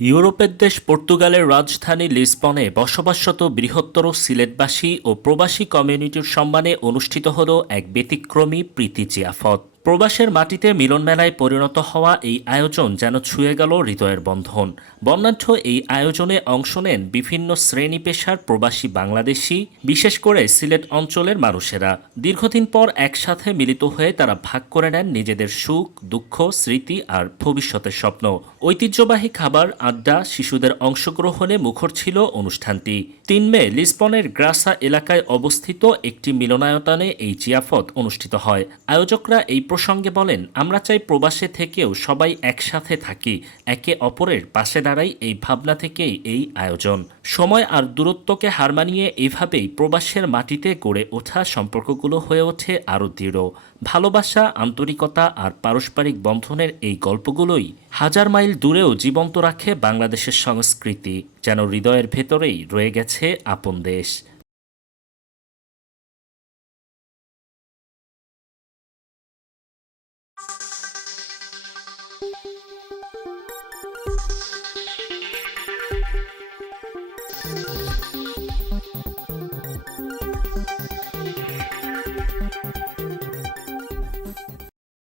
ইউরোপের দেশ পর্তুগালের রাজধানী লিসবনে বসবাসরত বৃহত্তর সিলেটবাসী ও প্রবাসী কমিউনিটির সম্মানে অনুষ্ঠিত হল এক ব্যতিক্রমী প্রীতি জিয়াফত। প্রবাসের মাটিতে মিলনমেলায় পরিণত হওয়া এই আয়োজন যেন ছুঁয়ে গেল হৃদয়ের বন্ধন। বর্ণাঢ্য এই আয়োজনে অংশ নেন বিভিন্ন শ্রেণী পেশার প্রবাসী বাংলাদেশি, বিশেষ করে সিলেট অঞ্চলের মানুষেরা। দীর্ঘদিন পর একসাথে মিলিত হয়ে তারা ভাগ করে নেন নিজেদের সুখ, দুঃখ, স্মৃতি আর ভবিষ্যতের স্বপ্ন। ঐতিহ্যবাহী খাবার, আড্ডা, শিশুদের অংশগ্রহণে মুখর ছিল অনুষ্ঠানটি। ৩ মে লিসবনের গ্রাসা এলাকায় অবস্থিত একটি মিলনায়তনে এই জিয়াফত অনুষ্ঠিত হয়। আয়োজকরা এই প্রসঙ্গে বলেন, আমরা চাই প্রবাসে থেকেও সবাই একসাথে থাকি, একে অপরের পাশে দাঁড়াই। এই ভাবনা থেকেই এই আয়োজন। সময় আর দূরত্বকে হার মানিয়ে এভাবেই প্রবাসের মাটিতে গড়ে ওঠা সম্পর্কগুলো হয়ে ওঠে আরও দৃঢ়। ভালোবাসা, আন্তরিকতা আর পারস্পরিক বন্ধনের এই গল্পগুলোই হাজার মাইল দূরেও জীবন্ত রাখে বাংলাদেশের সংস্কৃতি, যেন হৃদয়ের ভেতরেই রয়ে গেছে আপন দেশ।